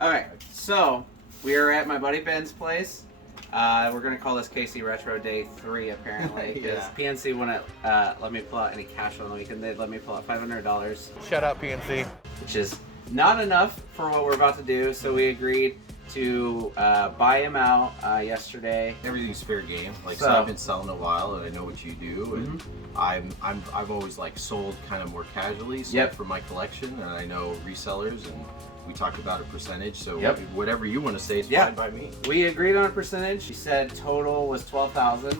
Alright, so we are at my buddy Ben's place. We're going to call this KC Retro Day 3 apparently, because Yeah. PNC wouldn't let me pull out any cash on the weekend. They'd let me pull out $500, Shout out PNC. which is not enough for what we're about to do, so we agreed to buy him out yesterday. Everything's fair game. Like, So- so I've been selling a while, and I know what you do, and I've always like sold kind of more casually, so Yep. for my collection, and I know resellers, and we talked about a percentage. So Yep. whatever you want to say is Yeah. fine by me. We agreed on a percentage. She said total was 12,000.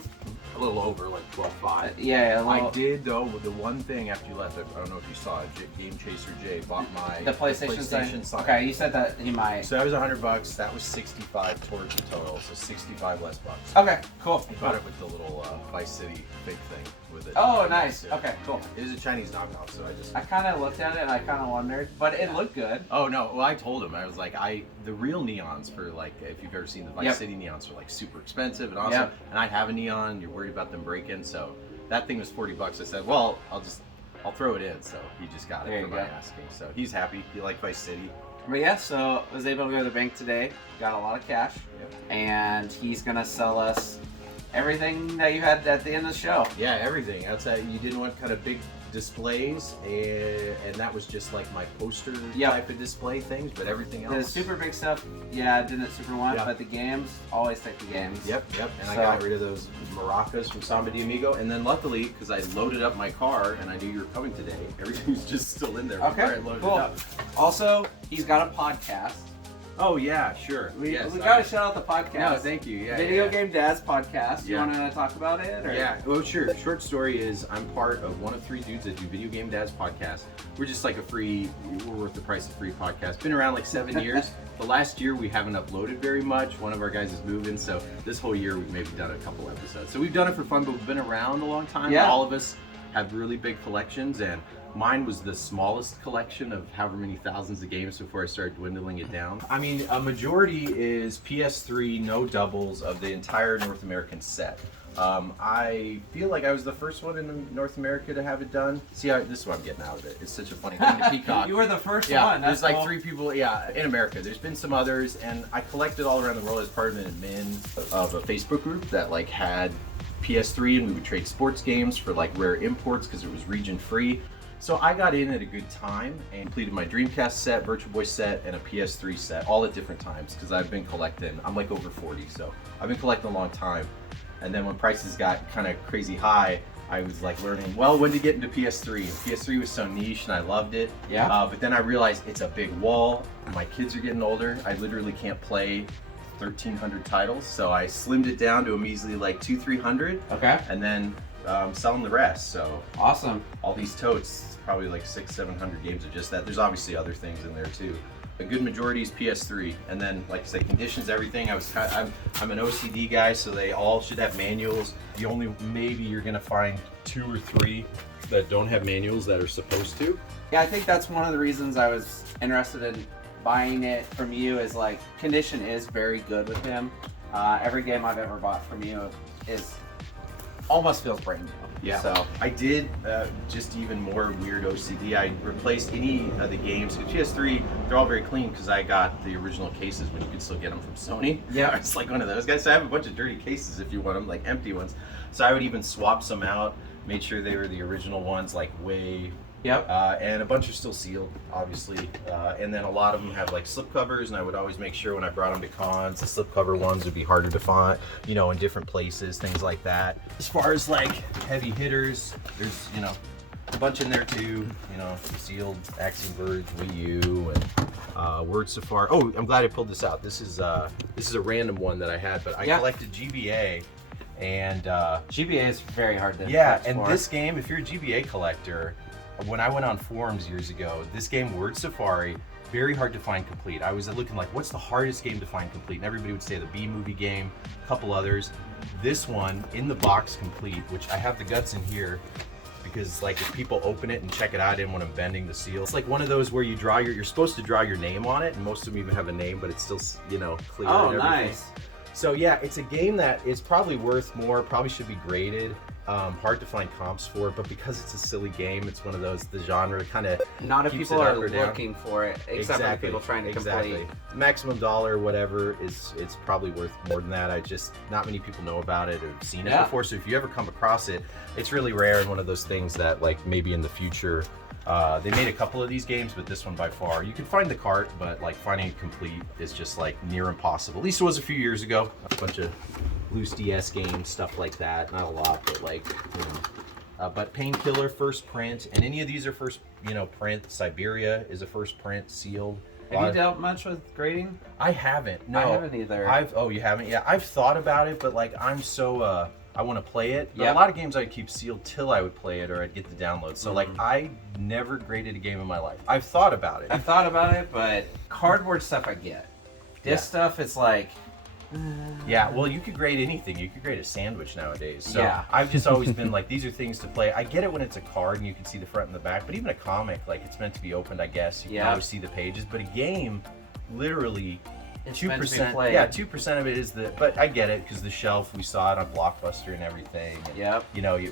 A little over, like 12.5. Yeah, a I little, did though. The one thing after you left, I don't know if you saw it. Game Chaser Jay bought my the PlayStation sign. Okay, you said that he might. So that was $100. That was 65 towards the total. So 65 less bucks. Okay, cool. I bought it with the little Vice City fake thing with it. Oh, nice. Yeah. Okay, cool. It is a Chinese knockoff, so I just. I kind of looked at it and I kind of wondered, but it looked good. Oh no! Well, I told him I was like, the real neons for like if you've ever seen the Vice Yep. City neons are like super expensive and awesome. Yep. And I have a neon. You're worried about them breaking, so that thing was $40. I said, well, I'll throw it in. So he just got There it you for my go. asking. So he's happy. He liked Vice City. But yeah, so I was able to go to the bank today, got a lot of cash, Yep. and he's gonna sell us everything that you had at the end of the show. Yeah, everything. Outside, you didn't want kind of big displays, and that was just like my poster Yep. type of display things, but everything else. The super big stuff, yeah, I didn't super want, Yeah. but the games, always take the games. Yep. And I So- got rid of those maracas from Samba de Amigo, and then luckily, because I loaded up my car and I knew you were coming today, everything's just still in there. Okay, before I loaded cool. it up. Also, he's got a podcast. Oh yeah, sure. We Yes, gotta shout out the podcast. No, thank you. Yeah. Video yeah. Game Dad's podcast. You Yeah. wanna talk about it? Or? Yeah, well, sure. Short story is I'm part of one of 3 dudes that do Video Game Dad's podcast. We're just like we're worth the price of free podcast. Been around like 7 years. The last year we haven't uploaded very much. One of our guys is moving, so this whole year we've maybe done a couple episodes. So we've done it for fun, but we've been around a long time. Yeah. All of us have really big collections, and mine was the smallest collection of however many thousands of games before I started dwindling it down. I mean, a majority is PS3, no doubles of the entire North American set. I feel like I was the first one in North America to have it done. See, this is what I'm getting out of it. It's such a funny thing to peacock. You were the first Yeah, one. That's there's like cool. 3 people, in America. There's been some others, and I collected all around the world as part of an admin of a Facebook group that like had PS3, and we would trade sports games for like rare imports because it was region free. So I got in at a good time and completed my Dreamcast set, Virtual Boy set, and a PS3 set, all at different times because I've been collecting. I'm like over 40, so I've been collecting a long time. And then when prices got kind of crazy high, I was like learning, well, when to get into PS3. And PS3 was so niche and I loved it. Yeah. But then I realized it's a big wall. My kids are getting older. I literally can't play 1,300 titles. So I slimmed it down to a measly like 200-300 Okay. and then selling the rest. So Awesome. all these totes, probably like 600-700 games of just that. There's obviously other things in there too. A good majority is PS3, and then like I say, conditions, everything. I'm an OCD guy, so they all should have manuals. The only maybe you're gonna find 2 or 3 that don't have manuals that are supposed to. Yeah, I think that's one of the reasons I was interested in buying it from you is like condition is very good with him. Every game I've ever bought from you is almost feels brand new. Yeah. So I did just even more weird OCD. I replaced any of the games. With PS3, they're all very clean because I got the original cases when you could still get them from Sony. Yeah. It's like one of those guys. So I have a bunch of dirty cases if you want them, like empty ones. So I would even swap some out, made sure they were the original ones, like way. Yep. And a bunch are still sealed, obviously. And then a lot of them have like slip covers, and I would always make sure when I brought them to cons, the slip cover ones would be harder to find, in different places, things like that. As far as like heavy hitters, there's, a bunch in there too, sealed Axiom Verge, Wii U, and Word Safari. Oh, I'm glad I pulled this out. This is a random one that I had, but I collected GBA. And GBA is very hard to yeah, search and for. this game, if you're a GBA collector, when I went on forums years ago, this game, Word Safari, very hard to find complete. I was looking like, what's the hardest game to find complete? And everybody would say the B-movie game, a couple others. This one, in the box complete, which I have the guts in here, because like if people open it and check it out in when I'm bending the seal, it's like one of those where you're supposed to draw your name on it, and most of them even have a name, but it's still, clear Oh, and everything. nice. So yeah, it's a game that is probably worth more, probably should be graded. Hard to find comps for, but because it's a silly game, it's one of those, the genre kind of not if people are looking for it, except for people trying to complete. Maximum dollar, whatever, it's probably worth more than that. Not many people know about it or have seen it before, so if you ever come across it, it's really rare and one of those things that like maybe in the future, they made a couple of these games, but this one by far, you can find the cart, but like finding it complete is just like near impossible. At least it was a few years ago. A bunch of loose DS games, stuff like that. Not a lot, but like, you know. But Painkiller, first print, and any of these are first, print. Siberia is a first print, sealed. Have you dealt much with grading? I haven't. No, I haven't either. Oh, you haven't? Yeah, I've thought about it, but like I'm so I want to play it. But a lot of games I'd keep sealed till I would play it or I'd get the download. So like I never graded a game in my life. I've thought about it. But cardboard stuff I get. This stuff is like. Yeah, well, you could grade anything. You could grade a sandwich nowadays. So I've just always been like, these are things to play. I get it when it's a card and you can see the front and the back, but even a comic, like it's meant to be opened, I guess. You can always see the pages, but a game, literally, it's 2%. Yeah, 2% of it is the. But I get it because the shelf, we saw it on Blockbuster and everything. And,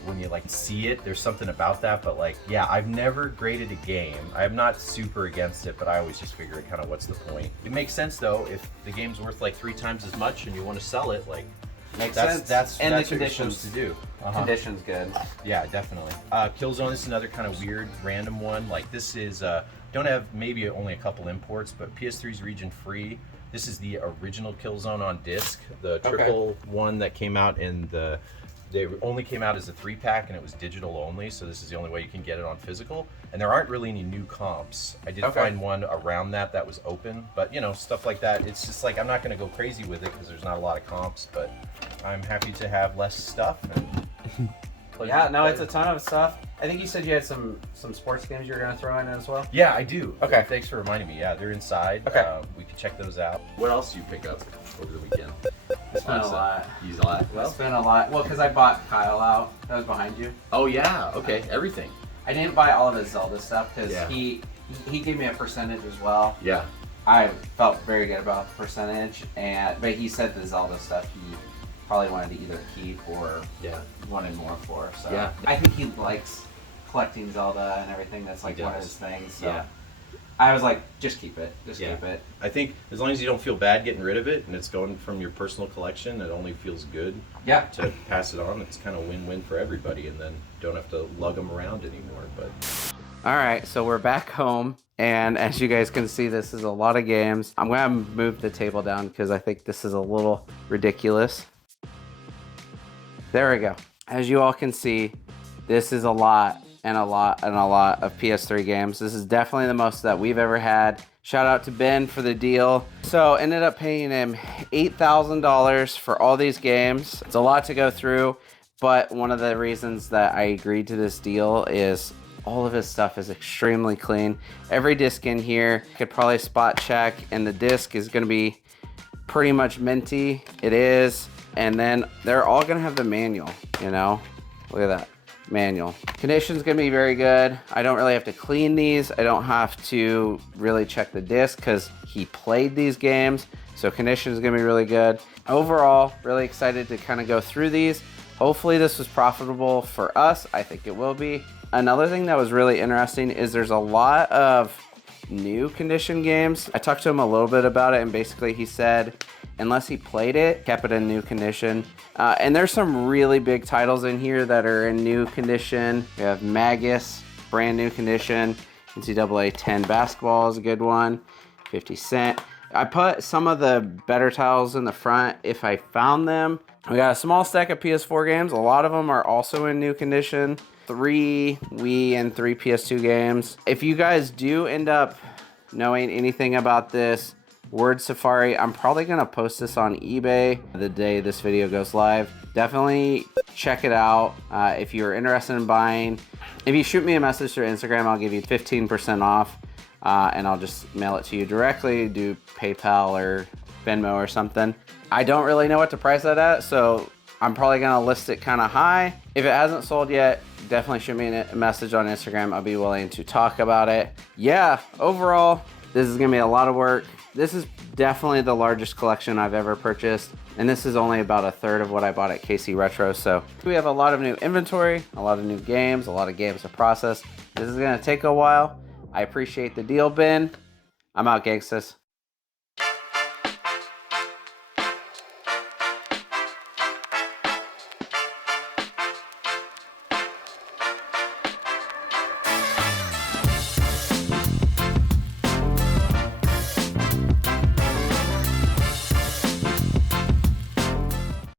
when you like see it, there's something about that. But like, yeah, I've never graded a game. I'm not super against it, but I always just figure kind of what's the point. It makes sense though if the game's worth like 3 times as much and you want to sell it, like. Makes sense. That's and that's the what you're conditions supposed to do. Conditions good. Yeah, definitely. Killzone is another kind of weird, random one. Like this is don't have maybe only a couple imports, but PS3's region free. This is the original Killzone on disc, the triple one that came out they only came out as a 3-pack and it was digital only, so this is the only way you can get it on physical. And there aren't really any new comps. I did find one around that was open, but stuff like that. It's just like I'm not going to go crazy with it because there's not a lot of comps, but I'm happy to have less stuff. And it's a ton of stuff. I think you said you had some sports games you were going to throw in as well? Yeah, I do. Okay. Thanks for reminding me. Yeah, they're inside. Okay. We can check those out. What else do you pick up over the weekend? It's been a lot. Use a lot? It's been a lot. Well, because I bought Kyle out. That was behind you. Oh, yeah. Okay. Everything. I didn't buy all of his Zelda stuff because he gave me a percentage as well. Yeah. I felt very good about the percentage, but he said the Zelda stuff he probably wanted to either keep or wanted more for. So I think he likes collecting Zelda and everything. That's like one of his things. So I was like, just keep it. Just keep it. I think as long as you don't feel bad getting rid of it and it's going from your personal collection, it only feels good to pass it on. It's kind of win-win for everybody, and then don't have to lug them around anymore. But all right, so we're back home, and as you guys can see, this is a lot of games. I'm gonna move the table down because I think this is a little ridiculous. There we go. As you all can see, this is a lot and a lot and a lot of PS3 games. This is definitely the most that we've ever had. Shout out to Ben for the deal. So ended up paying him $8,000 for all these games. It's a lot to go through, but one of the reasons that I agreed to this deal is all of his stuff is extremely clean. Every disc in here could probably spot check, and the disc is gonna be pretty much minty. It is. And then they're all gonna have the manual, Look at that, manual. Condition's gonna be very good. I don't really have to clean these. I don't have to really check the disc because he played these games. So condition is gonna be really good. Overall, really excited to kind of go through these. Hopefully this was profitable for us. I think it will be. Another thing that was really interesting is there's a lot of new condition games. I talked to him a little bit about it, and basically he said, unless he played it, kept it in new condition. And there's some really big titles in here that are in new condition. We have Magus, brand new condition. NCAA 10 basketball is a good one. 50 Cent. I put some of the better titles in the front if I found them. We got a small stack of PS4 games. A lot of them are also in new condition. 3 Wii and 3 PS2 games. If you guys do end up knowing anything about this Word Safari, I'm probably gonna post this on eBay the day this video goes live. Definitely check it out if you're interested in buying. If you shoot me a message through Instagram, I'll give you 15% off, and I'll just mail it to you directly, do PayPal or Venmo or something. I don't really know what to price that at, so I'm probably gonna list it kind of high. If it hasn't sold yet, definitely shoot me a message on Instagram. I'll be willing to talk about it. Yeah, overall, this is gonna be a lot of work. This is Definitely the largest collection I've ever purchased, and this is only about a third of what I bought at KC Retro. So we have a lot of new inventory, a lot of new games, a lot of games to process. This is gonna take a while. I appreciate the deal, Ben. I'm out, gangstas.